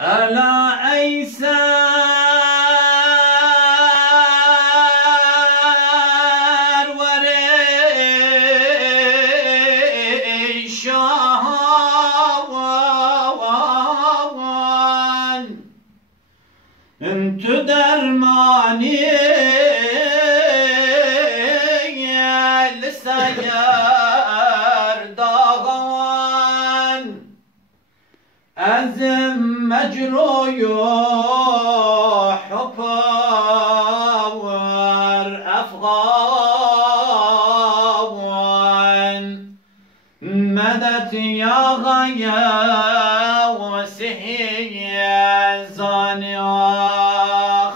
ألا أيسر وري شهوان انت درماني لسير داغوان أزم مجروي حفاور أفغان مدت يا غيا وسهي زاني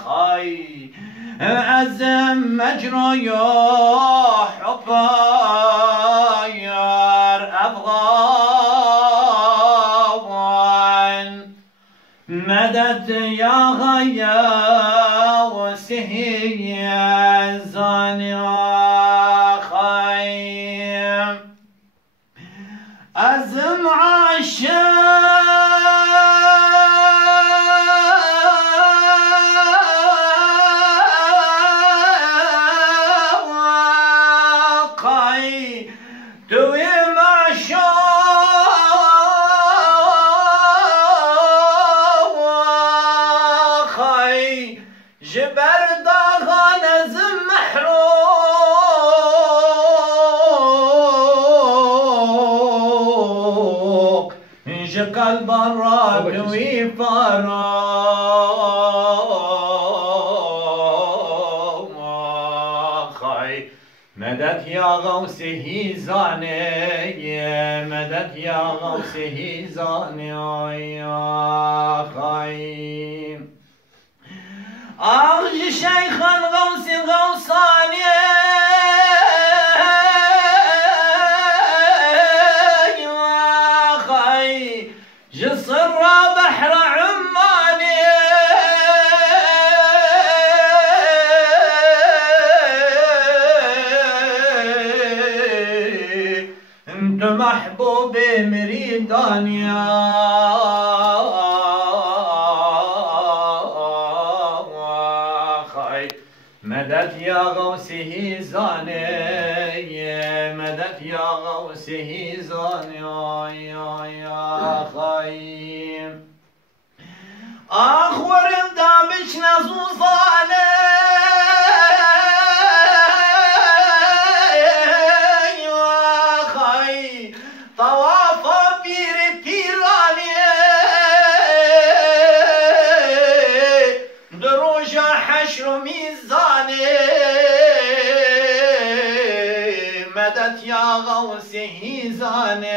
خي أزم مجروي حفاور أفغان مدد يا غيا وسهي زاني خيم أزم عشاقي دوي ما جبر داغان زم محروق قلب الراكوي فراخي مدد يا غوثه زاني مدد يا غوثه زاني يا خي أرجي شيخ الغوث غوصاني خي جسر بحر عماني انت محبوبي مريدانيا مدد يا غوثه زاني مدد يا غوثه زاني يا خيم أخور دامش نزوزاني يا خي طوافا بير بيراني دروج حشر ميزاني مدد يا غوثه زاني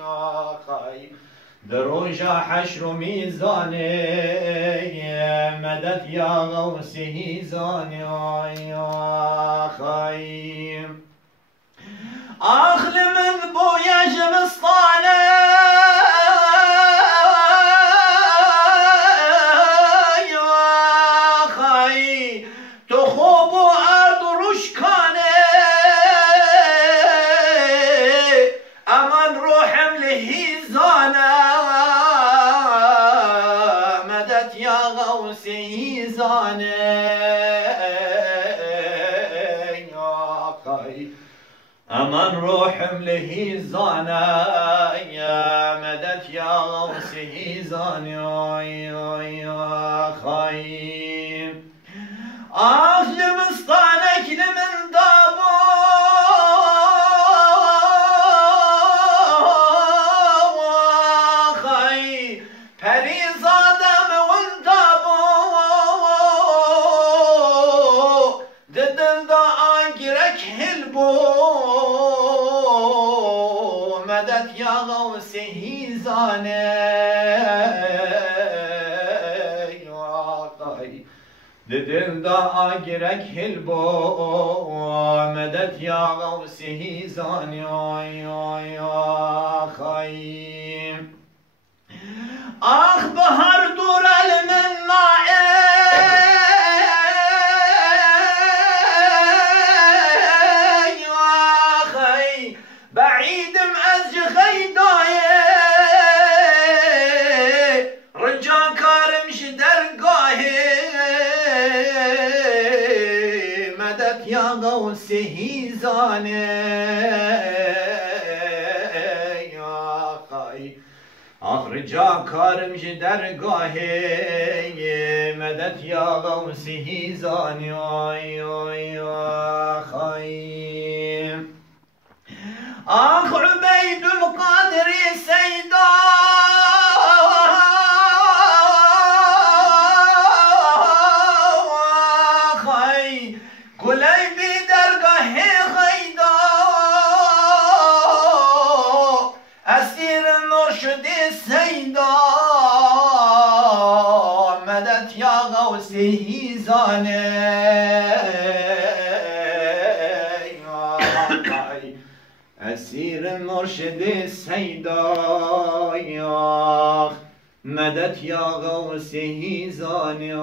يا خي دروج حشر ميزاني مدد يا غوثه زاني يا خي أخل من بويا جمسطاني تخوب أرض رشكاني أمن روحم لهيزانا مدد يا غوثي زاني يا خي أمن روحم لهيزانا يا مدد يا غوثي زاني يا خي أخل مستانك لمن دابو خي فريزادم وندابو ددن دا آنجرك هلبو مدد يا غوثه زاني ددن دا آگرک هلبو مدد یا غوثه زاني يا خيم آخ بهر دور المناعي يا خي بعيد مأزج خيداي غوث هیزانه یا خی آخر جا کارم جی درگاهی مدد یا غوث هیزانه یا خی آخ عبید القادر سیدا هیزانه اسیر مرشد سیدا مدد یا غوث هیزانه